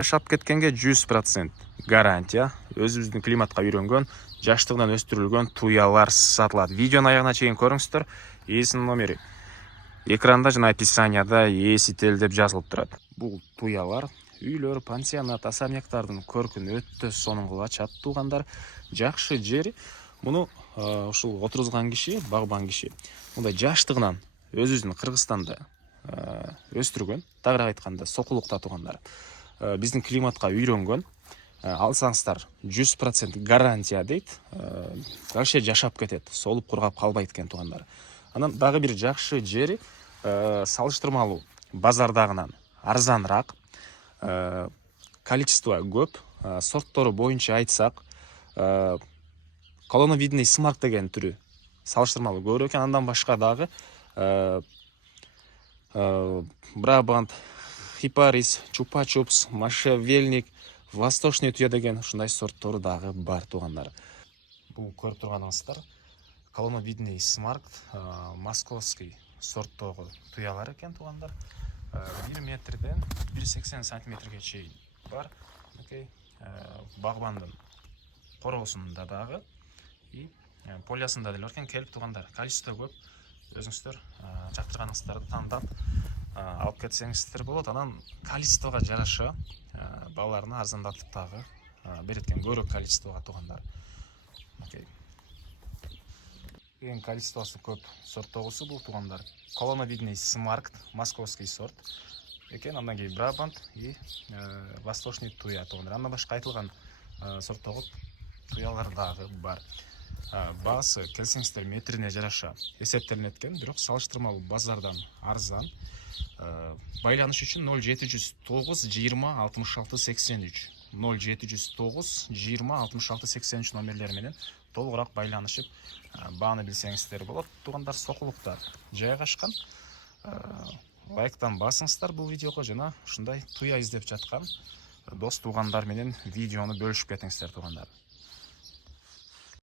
Жашап кеткенге 100% гарантия. Өзүбүздүн климатка үйрөнгөн, жаштыгынан өстүрүлгөн туялар сатылат. Видеонун аягына чейин көрүңүздөр. Ээсинин номери экранда жана описанияда ээсител деп жазылып турат. Бул туялар үйлөр, пансионат, особняктардын көркүн өтө сонун кылып ачат туугандар. Жакшы жери муну ушул отургузган киши, багбан киши мындай жаштыгынан өзүбүздүн Кыргызстанда өстүргөн, тагыраак айтканда Сокулукта туугандар. Биздин климатка үйрөнгөн, алсаңыздар 100% гарантия дейт. Вообще жашап кетет, солуп кургап калбайт экен туугандар. Анан дагы бир жакшы жери салыштырмалуу базардагынан арзаныраак, количество көп, сорттору боюнча айтсак, колоновидный смарт деген түрү салыштырмалуу көбүрөөк экен. Андан башка дагы Брабант, Хипарис, Чупа-чупс, Можжевельник, Восточный туя деген ушундай сорттору дагы бар туугандар. Бул көрүп турганыңыздар колоновидный смарт московский сорттогу туялар экен туугандар. 1 метрден 1,80 сантиметрге чейин бар. Багбандын короосунда дагы и полясында деле бар экен. Келип туугандар, количество көп. Өзүңүздөр жактырганыңыздарды тандап алып кетсеңиздер болот. Анан количествого жараша бааларына арзандатып дагы берет экен, көбүрөөк количествого туугандар. Эң количествосу көп сорттогусу бул туугандар колоновидный смарт московский сорт экен. Андан кийин Брабант и Восточный туя туугандар. Андан башка айтылган сорттогу туялар дагы бар. Баасы келсеңиздер метрине жараша эсептелинет экен, бирок салыштырмалуу базардан арзан. Байланыш үчүн 0709 20 66 83 0709 20 66 83 номерлери менен толугураак байланышып бааны билсеңиздер болот. Туугандар Сокулукта жайгашкан. Лайктан басыңыздар бул видеого жана ушундай туя издеп жаткан дос туугандар менен видеону бөлүшүп кетиңиздер туугандар.